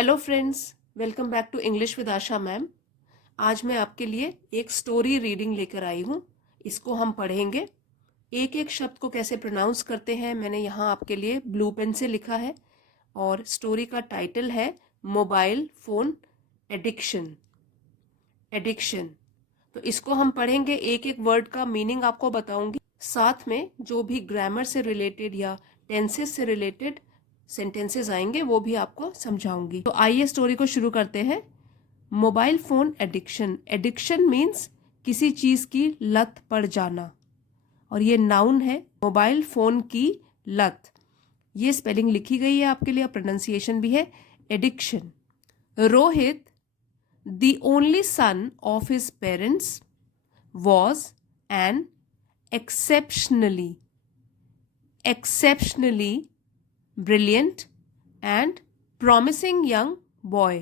Hello friends, welcome back to English with Asha ma'am. आज मैं आपके लिए एक स्टोरी रीडिंग लेकर आई हूँ। इसको हम पढ़ेंगे। एक एक शब्द को कैसे प्रोनाउंस करते हैं मैंने यहाँ आपके लिए ब्लू पेन से लिखा है। और स्टोरी का टाइटल है मोबाइल फ़ोन एडिक्शन। एडिक्शन। तो इसको हम पढ़ेंगे, एक एक वर्ड का मीनिंग आपको बताऊंगी, साथ में जो भी ग्रामर से रिलेटेड या टेंसेस से रिलेटेड सेंटेंसेस आएंगे वो भी आपको समझाऊंगी। तो आइए स्टोरी को शुरू करते हैं। Mobile phone addiction. Addiction means किसी चीज की लत पड़ जाना, और ये नाउन है। मोबाइल फोन की लत, ये स्पेलिंग लिखी गई है आपके लिए, प्रोनाउंसिएशन भी है addiction. Rohit, the only son of his parents, was an exceptionally brilliant and promising young boy।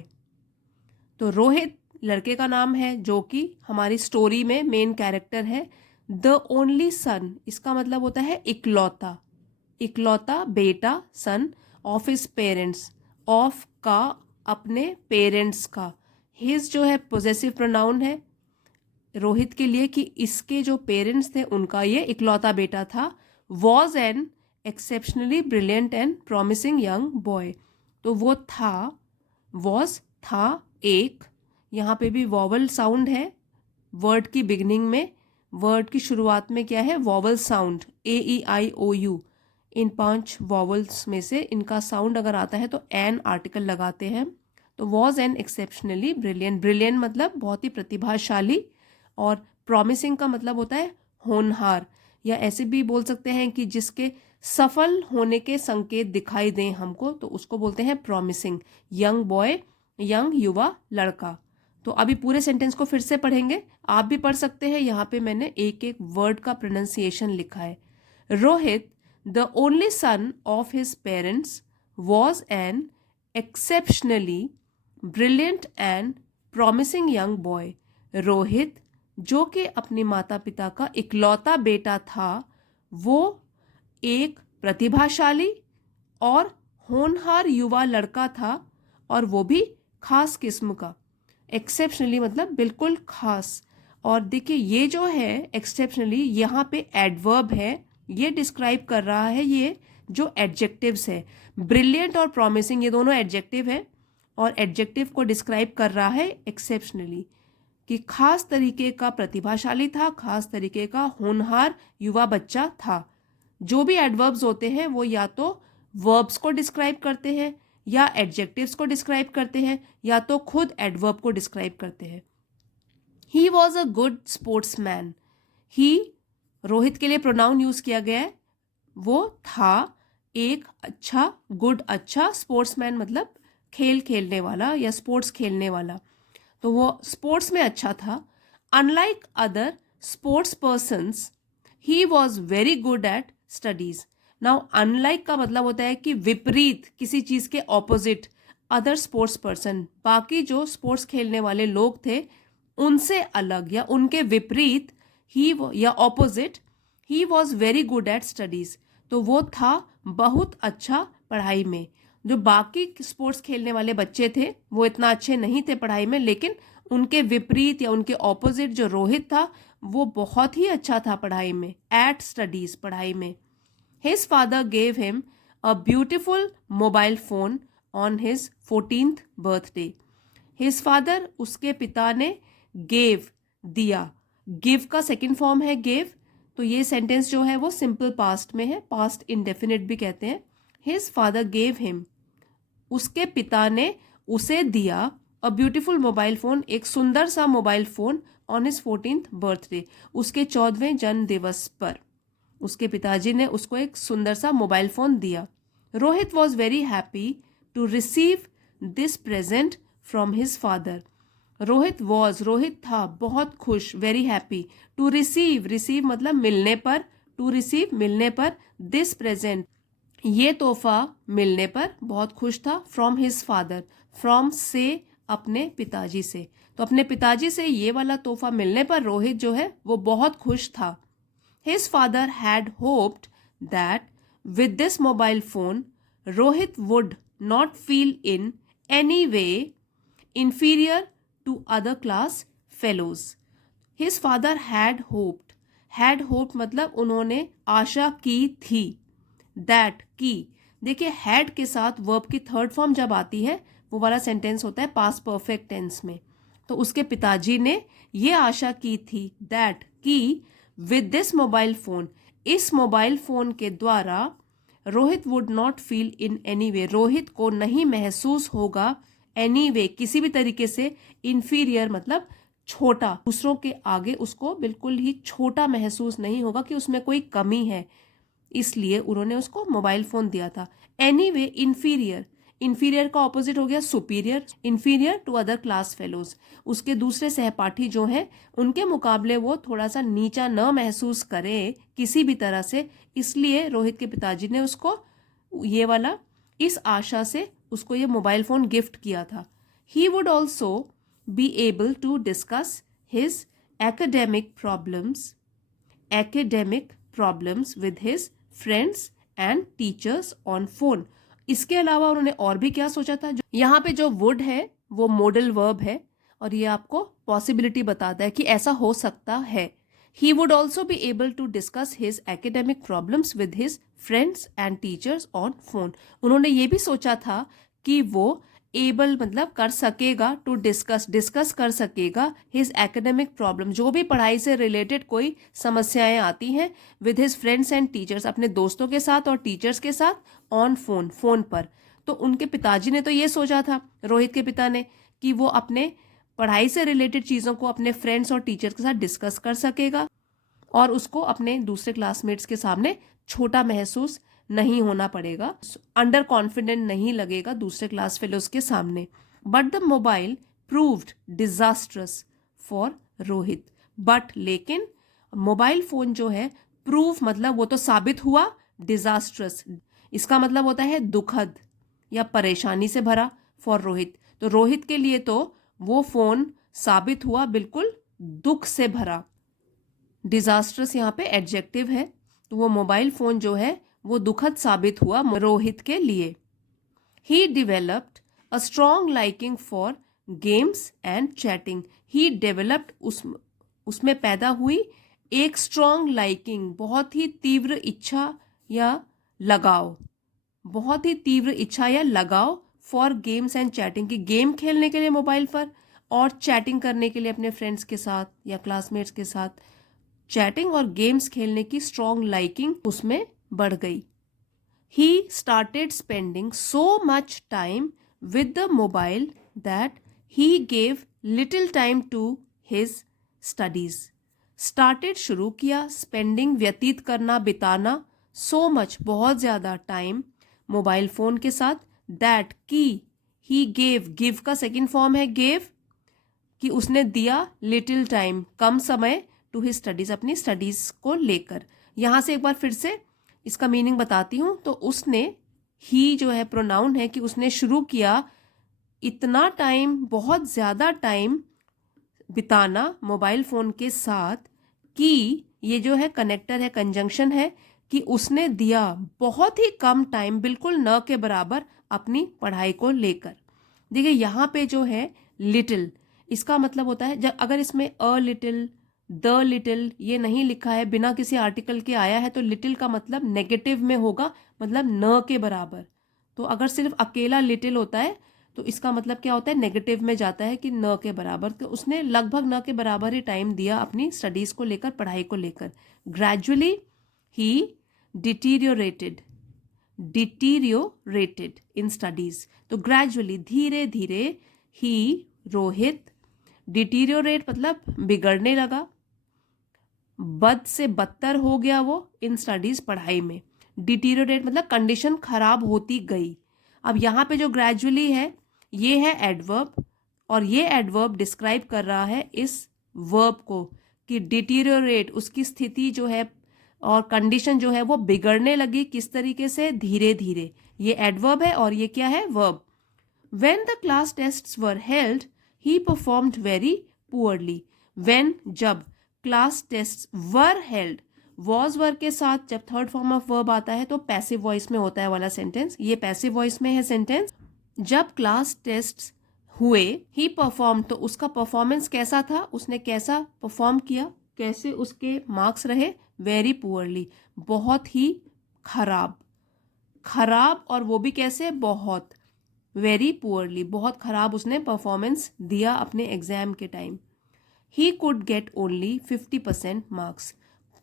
तो रोहित लड़के का नाम है जो कि हमारी स्टोरी में मेन कैरेक्टर है। द ओनली सन, इसका मतलब होता है इकलौता, इकलौता बेटा, son of his parents, of का अपने पेरेंट्स का, हिज जो है पोजेसिव प्रोनाउन है रोहित के लिए कि इसके जो पेरेंट्स थे उनका ये इकलौता बेटा था। Was an exceptionally brilliant and promising young boy. तो वो था, वॉज था एक, यहाँ पे भी वॉवल साउंड है वर्ड की बिगिनिंग में। वर्ड की शुरुआत में क्या है? Vowel sound, AEIOU। इन 5 वॉवल्स में से इनका साउंड अगर आता है तो एन आर्टिकल लगाते हैं। तो was an exceptionally brilliant, brilliant मतलब बहुत ही प्रतिभाशाली, और प्रॉमिसिंग का मतलब होता है होनहार, या ऐसे भी बोल सकते हैं कि जिसके सफल होने के संकेत दिखाई दें हमको, तो उसको बोलते हैं प्रॉमिसिंग। यंग बॉय, यंग युवा लड़का। तो अभी पूरे सेंटेंस को फिर से पढ़ेंगे, आप भी पढ़ सकते हैं। यहाँ पे मैंने एक एक वर्ड का प्रोनाउंसिएशन लिखा है। Rohit, the only son of his parents, was an exceptionally brilliant and promising young boy. Rohit जो कि अपने माता पिता का इकलौता बेटा था, वो एक प्रतिभाशाली और होनहार युवा लड़का था, और वो भी खास किस्म का। एक्सेप्शनली मतलब बिल्कुल खास। और देखिए ये जो है एक्सेप्शनली, यहाँ पे एडवर्ब है, ये डिस्क्राइब कर रहा है ये जो एडजेक्टिव्स है। ब्रिलियंट और प्रॉमिसिंग ये दोनों एडजेक्टिव है, और एडजेक्टिव को डिस्क्राइब कर रहा है एक्सेप्शनली, कि खास तरीके का प्रतिभाशाली था, खास तरीके का होनहार युवा बच्चा था। जो भी एडवर्ब्स होते हैं वो या तो वर्ब्स को डिस्क्राइब करते हैं, या एडजेक्टिव्स को डिस्क्राइब करते हैं, या तो खुद एडवर्ब को डिस्क्राइब करते हैं। He was a good sportsman. He Rohit के लिए प्रोनाउन यूज किया गया है। वो था एक अच्छा, गुड अच्छा, स्पोर्ट्समैन मतलब खेल खेलने वाला या स्पोर्ट्स खेलने वाला, तो वो स्पोर्ट्स में अच्छा था। Unlike other sports persons, he was very good at studies. Now unlike का मतलब होता है कि विपरीत, किसी चीज के ऑपोजिट। अदर स्पोर्ट्स पर्सन, बाकी जो स्पोर्ट्स खेलने वाले लोग थे उनसे अलग या उनके विपरीत, ही या opposite, he was very good at studies. तो वो था बहुत अच्छा पढ़ाई में। जो बाकी स्पोर्ट्स खेलने वाले बच्चे थे वो इतना अच्छे नहीं थे पढ़ाई में, लेकिन उनके विपरीत या उनके ऑपोजिट जो रोहित था वो बहुत ही अच्छा था पढ़ाई में, एट स्टडीज, पढ़ाई में। His father gave him a beautiful mobile phone on his 14th birthday. His father, उसके पिता ने, गेव दिया, गिव का सेकेंड फॉर्म है गेव। तो ये सेंटेंस जो है वो सिंपल पास्ट में है, पास्ट इंडेफिनिट भी कहते हैं। हिज फादर गेव हिम, उसके पिता ने उसे दिया, अ ब्यूटीफुल मोबाइल फोन, एक सुंदर सा mobile phone, on his 14th birthday, उसके 14वें जन्म दिवस पर उसके पिताजी ने उसको एक सुंदर सा मोबाइल फोन दिया। Rohit was very happy to receive this present from his father. Rohit था बहुत खुश, very happy, to receive, receive मतलब मिलने पर, टू रिसीव मिलने पर, दिस प्रेजेंट ये तोहफा मिलने पर बहुत खुश था। फ्रॉम हिज फादर, फ्रॉम से अपने पिताजी से, तो अपने पिताजी से ये वाला तोहफा मिलने पर रोहित जो है वो बहुत खुश था। His father had hoped that with this mobile phone Rohit would not feel in anyway inferior to other class fellows. His father had hoped मतलब उन्होंने आशा की थी, that की, देखिए had के साथ verb की थर्ड फॉर्म जब आती है वो वाला सेंटेंस होता है पास्ट परफेक्ट टेंस में। तो उसके पिताजी ने ये आशा की थी दैट कि विद दिस मोबाइल फोन, इस मोबाइल फोन के द्वारा Rohit would not feel in any way, Rohit को नहीं महसूस होगा एनी वे, किसी भी तरीके से, इन्फीरियर मतलब छोटा, दूसरों के आगे उसको बिल्कुल ही छोटा महसूस नहीं होगा कि उसमें कोई कमी है, इसलिए उन्होंने उसको मोबाइल फोन दिया था। एनी वे इन्फीरियर, इन्फीरियर का ऑपोजिट हो गया superior, inferior to other class fellows, उसके दूसरे सहपाठी जो हैं उनके मुकाबले वो थोड़ा सा नीचा न महसूस करे किसी भी तरह से, इसलिए रोहित के पिताजी ने उसको ये वाला, इस आशा से उसको ये मोबाइल फ़ोन गिफ्ट किया था। He would also be able to discuss his academic problems with his friends and teachers on phone. इसके अलावा उन्होंने और भी क्या सोचा था, यहाँ पे जो वुड है वो मॉडल वर्ब है और ये आपको पॉसिबिलिटी बताता है कि ऐसा हो सकता है। He would also be able to discuss his academic problems with his friends and teachers on phone. उन्होंने ये भी सोचा था कि वो एबल मतलब कर सकेगा, टू डिस्कस कर सकेगा हिज एकेडमिक प्रॉब्लम, जो भी पढ़ाई से रिलेटेड कोई समस्याएं आती हैं, with his friends and teachers, अपने दोस्तों के साथ और टीचर्स के साथ, ऑन फोन पर। तो उनके पिताजी ने तो ये सोचा था, रोहित के पिता ने, कि वो अपने पढ़ाई से रिलेटेड चीज़ों को अपने फ्रेंड्स और टीचर्स के साथ डिस्कस कर सकेगा और उसको अपने दूसरे क्लासमेट्स के सामने छोटा महसूस नहीं होना पड़ेगा, अंडर कॉन्फिडेंट नहीं लगेगा दूसरे क्लास फेलोज के सामने। But the mobile proved disastrous for Rohit, but लेकिन मोबाइल फोन जो है, प्रूव मतलब वो तो साबित हुआ, डिजास्ट्रस इसका मतलब होता है दुखद या परेशानी से भरा, फॉर रोहित, तो रोहित के लिए तो वो फोन साबित हुआ बिल्कुल दुख से भरा। डिजास्ट्रस यहाँ पे एडजेक्टिव है, तो वो मोबाइल फोन जो है वो दुखद साबित हुआ रोहित के लिए। He developed a strong liking for games and chatting, he developed उसमें पैदा हुई एक स्ट्रॉन्ग लाइकिंग, बहुत ही तीव्र इच्छा या लगाव, बहुत ही तीव्र इच्छा या लगाव, फॉर गेम्स एंड चैटिंग, की गेम खेलने के लिए मोबाइल पर और चैटिंग करने के लिए अपने फ्रेंड्स के साथ या क्लासमेट्स के साथ, चैटिंग और गेम्स खेलने की स्ट्रॉन्ग लाइकिंग उसमें बढ़ गई। He started spending so much time with the mobile that he gave little time to his studies. Started शुरू किया, स्पेंडिंग व्यतीत करना, बिताना, सो मच बहुत ज़्यादा टाइम मोबाइल फ़ोन के साथ, दैट की, ही गेव, गिव का सेकेंड फॉर्म है गेव, कि उसने दिया, लिटिल टाइम कम समय, टू हिज स्टडीज़ अपनी स्टडीज़ को लेकर। यहाँ से एक बार फिर से इसका मीनिंग बताती हूँ। तो उसने, ही जो है प्रोनाउन है, कि उसने शुरू किया इतना टाइम, बहुत ज़्यादा टाइम बिताना मोबाइल फ़ोन के साथ, कि ये जो है कनेक्टर है, कंजंक्शन है, कि उसने दिया बहुत ही कम टाइम, बिल्कुल न के बराबर, अपनी पढ़ाई को लेकर। देखिए यहाँ पे जो है लिटिल, इसका मतलब होता है, जब अगर इसमें अ लिटिल, द लिटिल ये नहीं लिखा है, बिना किसी आर्टिकल के आया है, तो लिटिल का मतलब नेगेटिव में होगा, मतलब न के बराबर। तो अगर सिर्फ अकेला लिटिल होता है तो इसका मतलब क्या होता है, नेगेटिव में जाता है, कि न के बराबर। तो उसने लगभग न के बराबर ही टाइम दिया अपनी स्टडीज़ को लेकर, पढ़ाई को लेकर। ग्रेजुअली ही डिटीरियोरेटेड इन स्टडीज़, तो ग्रेजुअली धीरे धीरे, ही रोहित, डिटीरियोरेट मतलब बिगड़ने लगा, बद से बदतर हो गया वो, इन स्टडीज़ पढ़ाई में। डिटीरियोरेट मतलब कंडीशन खराब होती गई। अब यहाँ पे जो ग्रेजुअली है ये है एडवर्ब, और ये एडवर्ब डिस्क्राइब कर रहा है इस वर्ब को, कि डिटीरियोरेट उसकी स्थिति जो है और कंडीशन जो है वो बिगड़ने लगी, किस तरीके से, धीरे धीरे। ये एडवर्ब है और ये क्या है, verb. When the class tests were held he performed very poorly. When जब, class test were held, was were के साथ जब थर्ड फॉर्म ऑफ वर्ब आता है तो पैसिव वॉइस में होता है वाला सेंटेंस, ये पैसिव वॉइस में है सेंटेंस। जब क्लास टेस्ट हुए ही परफॉर्म, तो उसका परफॉर्मेंस कैसा था, उसने कैसा परफॉर्म किया, कैसे उसके मार्क्स रहे, वेरी पुअरली, बहुत ही खराब, खराब, और वो भी कैसे, बहुत, वेरी पुअरली, बहुत खराब उसने परफॉर्मेंस दिया अपने एग्जाम के time. He could get only 50% marks,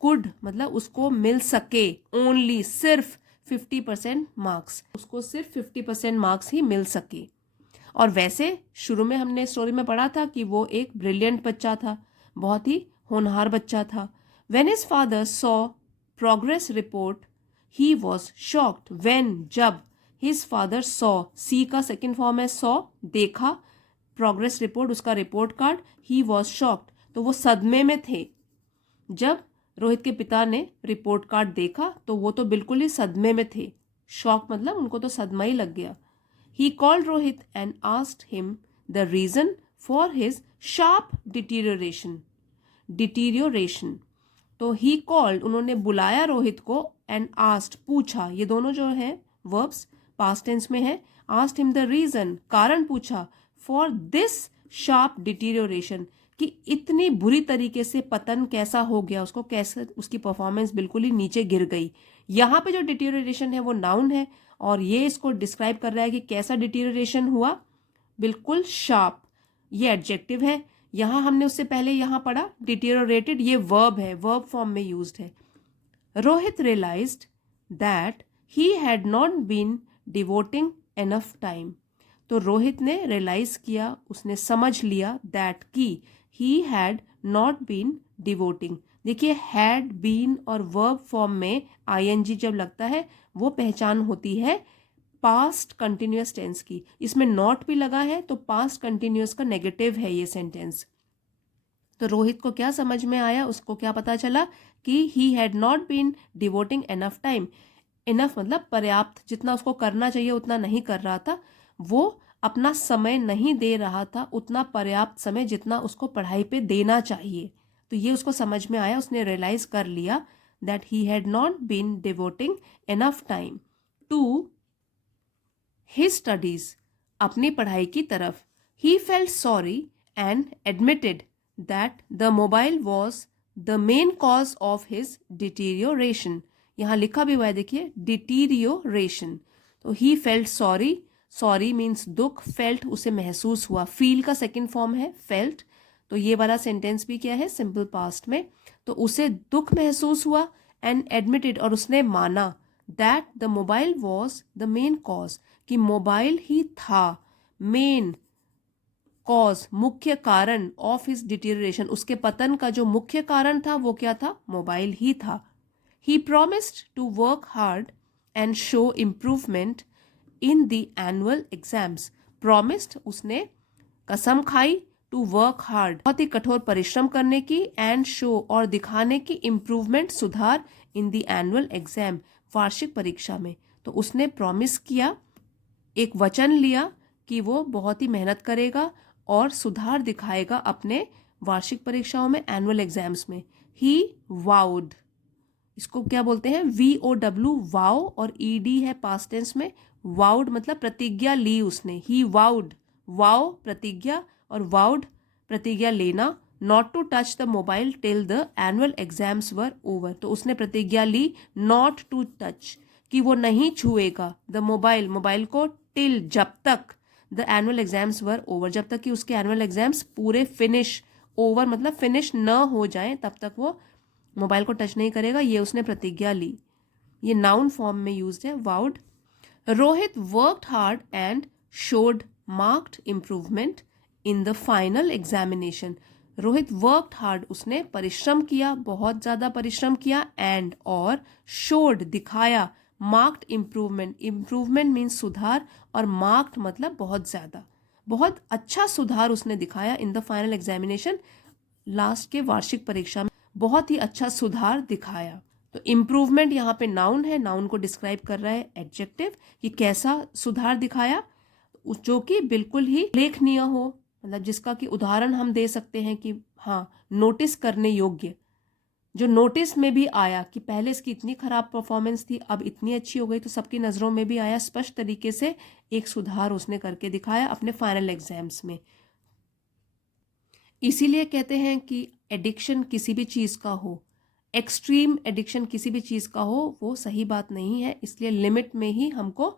could मतलब उसको मिल सके, ओनली सिर्फ 50% मार्क्स, उसको सिर्फ 50% मार्क्स ही मिल सके। और वैसे शुरू में हमने स्टोरी में पढ़ा था कि वो एक ब्रिलियंट बच्चा था, बहुत ही होनहार बच्चा था। When his father saw progress report he was shocked, when जब, हिज फादर सॉ, सी का सेकेंड फॉर्म है सॉ, देखा, प्रोग्रेस रिपोर्ट उसका report card, he was shocked तो वो सदमे में थे। जब रोहित के पिता ने रिपोर्ट कार्ड देखा तो वो तो बिल्कुल ही सदमे में थे, शॉक मतलब उनको तो सदमा ही लग गया। He called Rohit and asked him the reason for his sharp deterioration. Deterioration. तो he called, उन्होंने बुलाया रोहित को, and asked, पूछा, ये दोनों जो है verbs past tense में है, asked him the reason, कारण पूछा, for this sharp deterioration, कि इतनी बुरी तरीके से पतन कैसा हो गया उसको, कैसे उसकी परफॉर्मेंस बिल्कुल ही नीचे गिर गई। यहाँ पे जो डिटीरियोरेशन है वो नाउन है और ये इसको डिस्क्राइब कर रहा है कि कैसा डिटीरियोरेशन हुआ, बिल्कुल शार्प, ये एडजेक्टिव है। यहाँ हमने उससे पहले यहाँ पढ़ा डिटीरियोरेटेड, ये वर्ब है, वर्ब फॉर्म में यूज्ड है। Rohit realised that he had not been devoting enough time, तो रोहित ने रियलाइज किया, उसने समझ लिया, दैट की he had not been devoting. देखिए हैड बीन और वर्ब फॉर्म में आईएनजी जब लगता है वो पहचान होती है पास्ट कंटिन्यूअस टेंस की, इसमें नॉट भी लगा है तो पास्ट कंटिन्यूअस का नेगेटिव है ये सेंटेंस। तो रोहित को क्या समझ में आया, उसको क्या पता चला कि he had not been devoting enough time, enough मतलब पर्याप्त, जितना उसको करना चाहिए उतना नहीं कर रहा था, वो अपना समय नहीं दे रहा था उतना पर्याप्त समय जितना उसको पढ़ाई पे देना चाहिए। तो ये उसको समझ में आया, उसने रियलाइज कर लिया that he had not been devoting enough time to his studies, अपनी पढ़ाई की तरफ। He felt sorry and admitted that the mobile was the main cause of his deterioration, यहाँ लिखा भी हुआ है देखिए डिटीरियोरेशन। तो he felt sorry, sorry means दुख, फेल्ट उसे महसूस हुआ, फील का सेकेंड फॉर्म है फेल्ट, तो ये वाला सेंटेंस भी क्या है सिंपल पास्ट में, तो उसे दुख महसूस हुआ, एंड एडमिटेड और उसने माना, that the mobile was the main cause, कि मोबाइल ही था मेन कॉज, मुख्य कारण, ऑफ हिज डिटीरियोरेशन, उसके पतन का जो मुख्य कारण था वो क्या था, मोबाइल ही था। He promised to work hard and show improvement in the annual exams, promised उसने कसम खाई, टू वर्क हार्ड बहुत ही कठोर परिश्रम करने की, एंड शो और दिखाने की, इम्प्रूवमेंट सुधार, इन द एनुअल एग्जाम वार्षिक परीक्षा में। तो उसने प्रॉमिस किया, एक वचन लिया कि वो बहुत ही मेहनत करेगा और सुधार दिखाएगा अपने वार्षिक परीक्षाओं में, एनुअल एग्जाम्स में। ही वाउड, इसको क्या बोलते हैं, VOW, वाओ, और ED है पास्ट टेंस में, वाउड मतलब प्रतिज्ञा ली उसने, ही वाउड, वाओ प्रतिज्ञा और वाउड प्रतिज्ञा लेना, not to touch the mobile till the annual exams were over, तो उसने प्रतिज्ञा ली नॉट टू टच, कि वो नहीं छुएगा, द मोबाइल, मोबाइल को, टिल जब तक, the annual exams were over, जब तक कि उसके एनुअल एग्जाम्स पूरे फिनिश, ओवर मतलब फिनिश न हो जाए तब तक वो मोबाइल को टच नहीं करेगा, ये उसने प्रतिज्ञा ली। ये नाउन फॉर्म में यूज्ड है vowed. Rohit worked hard and showed marked improvement in the final examination, Rohit worked hard उसने परिश्रम किया, बहुत ज़्यादा परिश्रम किया, एंड और शोड दिखाया, मार्क्ड इम्प्रूवमेंट, इम्प्रूवमेंट मीन्स सुधार, और मार्क्ड मतलब बहुत ज़्यादा, बहुत अच्छा सुधार उसने दिखाया in the final examination, last के वार्षिक परीक्षा में बहुत ही अच्छा सुधार दिखाया। तो इम्प्रूवमेंट यहाँ पे नाउन है, नाउन को डिस्क्राइब कर रहा है एडजेक्टिव, कि कैसा सुधार दिखाया, जो कि बिल्कुल ही उल्लेखनीय हो, मतलब जिसका कि उदाहरण हम दे सकते हैं कि हाँ नोटिस करने योग्य, जो नोटिस में भी आया कि पहले इसकी इतनी खराब परफॉर्मेंस थी, अब इतनी अच्छी हो गई, तो सबकी नज़रों में भी आया, स्पष्ट तरीके से एक सुधार उसने करके दिखाया अपने फाइनल एग्जाम्स में। इसीलिए कहते हैं कि एडिक्शन किसी भी चीज़ का हो, एक्सट्रीम एडिक्शन किसी भी चीज़ का हो, वो सही बात नहीं है। इसलिए लिमिट में ही हमको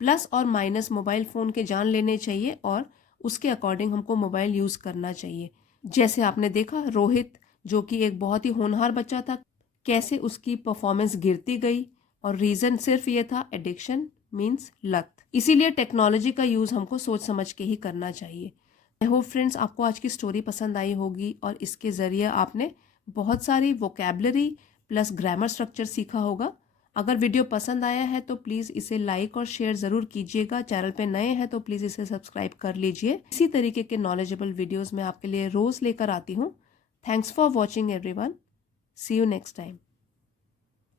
प्लस और माइनस मोबाइल फ़ोन के जान लेने चाहिए और उसके अकॉर्डिंग हमको मोबाइल यूज़ करना चाहिए। जैसे आपने देखा रोहित, जो कि एक बहुत ही होनहार बच्चा था, कैसे उसकी परफॉर्मेंस गिरती गई, और रीज़न सिर्फ ये था एडिक्शन मीन्स लत। इसीलिए टेक्नोलॉजी का यूज़ हमको सोच समझ के ही करना चाहिए। आई होप फ्रेंड्स आपको आज की स्टोरी पसंद आई होगी और इसके ज़रिए आपने बहुत सारी वोकैबलरी प्लस ग्रामर स्ट्रक्चर सीखा होगा। अगर वीडियो पसंद आया है तो प्लीज़ इसे लाइक और शेयर ज़रूर कीजिएगा। चैनल पे नए हैं तो प्लीज़ इसे सब्सक्राइब कर लीजिए। इसी तरीके के नॉलेजेबल वीडियोस मैं आपके लिए रोज़ लेकर आती हूँ। Thanks for watching everyone. See you next time.